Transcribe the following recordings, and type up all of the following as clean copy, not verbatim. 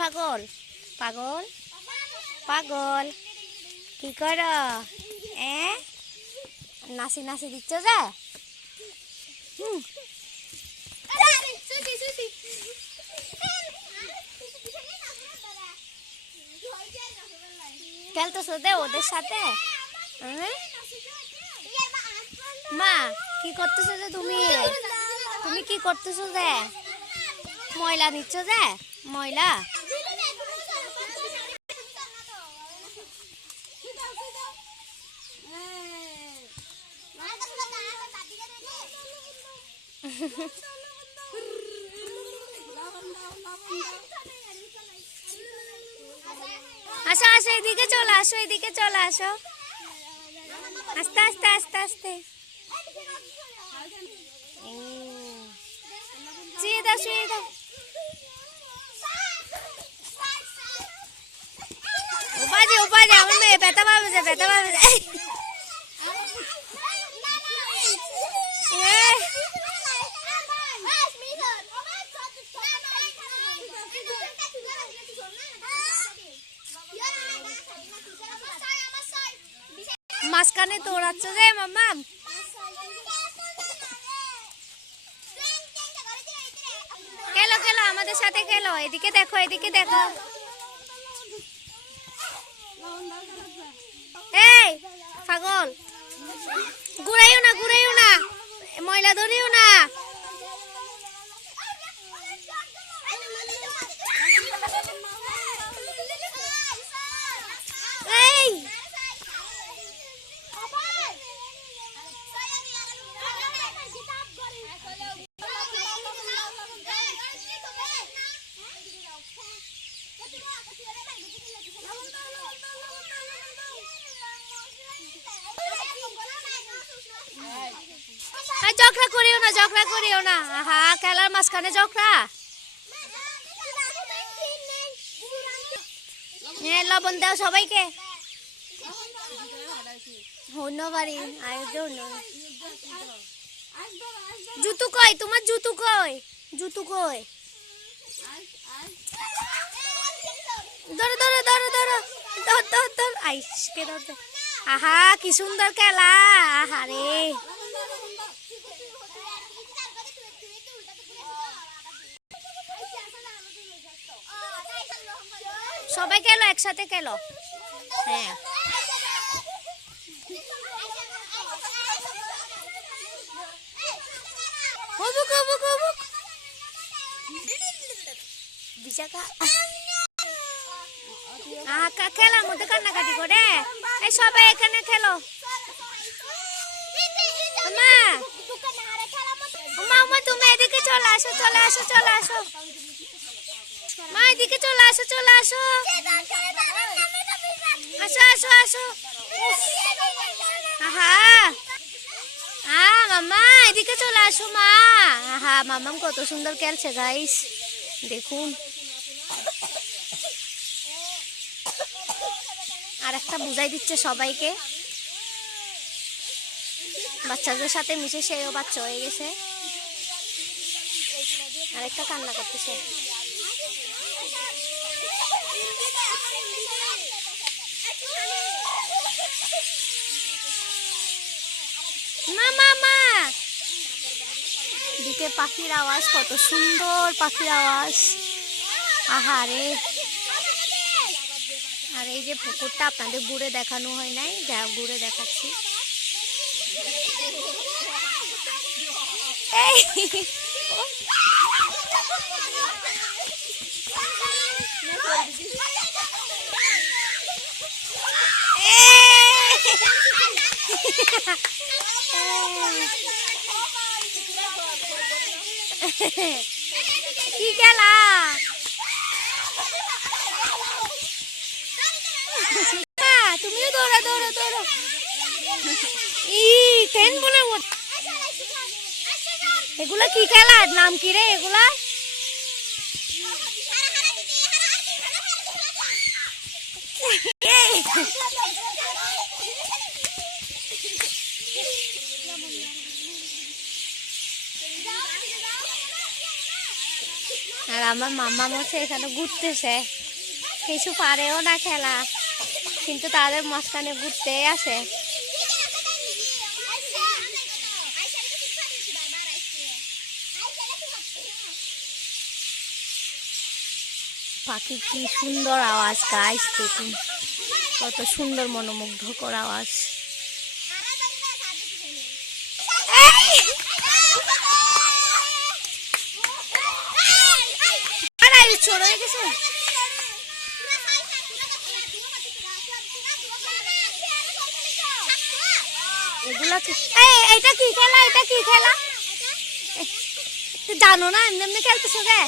পাগল পাগল পাগল কি কর নাচি নাচি দিচ্ছ যে খেলতেছো দে ওদের সাথে মা কি করতেছো যে তুমি তুমি কি করতেছো যে ময়লা নিচ্ছ যে ময়লা আসো আসো এদিকে চলে আসো এদিকে চলে আসো আস্তে আস্তে আস্তে আস্তে শুয়ে দাও শুয়ে দাও উপাজি উপাজি আমার মেয়ে ব্যথা পাবে যে ব্যথা পাবে যে মাঝখানে দৌড়াচ্ছ যে মাম্মা খেলো খেলো আমাদের সাথে খেলো এদিকে দেখো এদিকে দেখো এই পাগল ঘুরাইও না ময়লা ধরিও না এই ঝগড়া করিও না আহা খেলার মাঝখানে ঝগড়া লবণ দাও সবাইকে ধন্যবাদ আয়োজন জুতু কই তোমার জুতু কই ধরো ধরো ধরো ধরো ধর ধর ধর আইসকে ধর আহা কি সুন্দর খেলা আহারে সবাই খেলো একসাথে খেলো হ্যাঁ খেলার মধ্যে কান্নাকাটি করে এই সবাই এখানে খেলো মা তুমি এদিকে চলে আসো মা এদিকে চলে আসো আসো আসো আহা মাম্মা এদিকে চলে আসো মা আহা মাম্মাম কত সুন্দর খেলছে গাইস দেখুন আর একটা বুঝাই দিচ্ছে সবাইকে বাচ্চাদের সাথে মিশে সেও বাচ্চা হয়ে গেছে আর একটা কান্না করতেছে দিকে পাখির আওয়াজ কত সুন্দর পাখির আওয়াজ আহারে আর এই যে পুকুরটা আপনাদের ঘুরে দেখানো হয় নাই যা ঘুরে দেখাচ্ছি কি খেলা তুমিও দৌড়া কেন বলে এগুলা কি খেলা নাম কি রে এগুলা আর আমার মাম্মা মশে এখানে ঘুরতেছে, কিছু পারেও না খেলা, কিন্তু তাদের মাঝখানে ঘুরতে আসে। পাখির কি সুন্দর আওয়াজ, গাইস দেখুন কত সুন্দর মনোমুগ্ধকর আওয়াজ। চোর হয়ে গেছে। এগুলা এটা কি খেলা, এটা কি খেলা জানো না? এমনি এমনি খেলতেছো গে?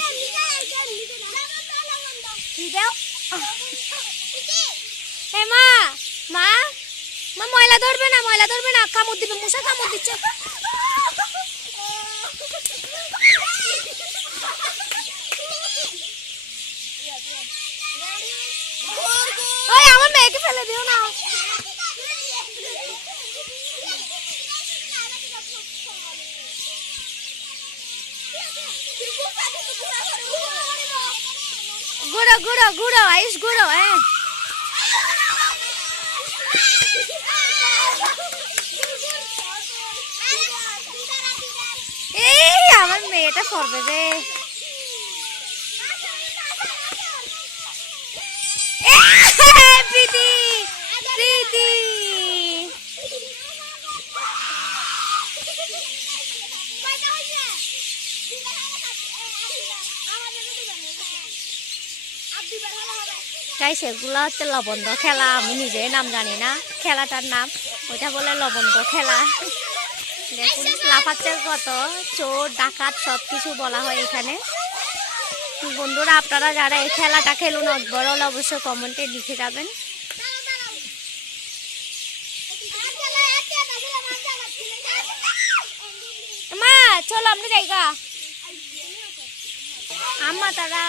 মা মা মা ময়লা ধরবে না, ময়লা ধরবে না, কামড় দিবে, মশা কামড় দিচ্ছে। ওই আমার মেয়েকে ফেলে দিও না। ঘুরো ঘুরো ঘুরো আয়ুষ ঘুরো। হ্যাঁ এই আমার মেয়েটা পড়বে যে। প্রীতি প্রীতি গাইস এগুলো হচ্ছে লবন্দ খেলা, আমি নিজেই নাম জানি না খেলাটার নাম, ওইটা বলে লবন্দ খেলা। দেখুন লাফাচ্ছে কত, চোর ডাকাত সব কিছু বলা হয় এখানে। বন্ধুরা আপনারা যারা এই খেলাটা খেলুন বড় অবশ্যই কমেন্টে লিখে যাবেন। মা চলো আমরা জায়গা আম্মা তারা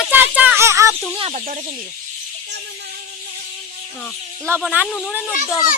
আচ্ছা আচ্ছা তুমি আবার ধরে ফেলিও লবণ আর নুনুরে নুন দেবো।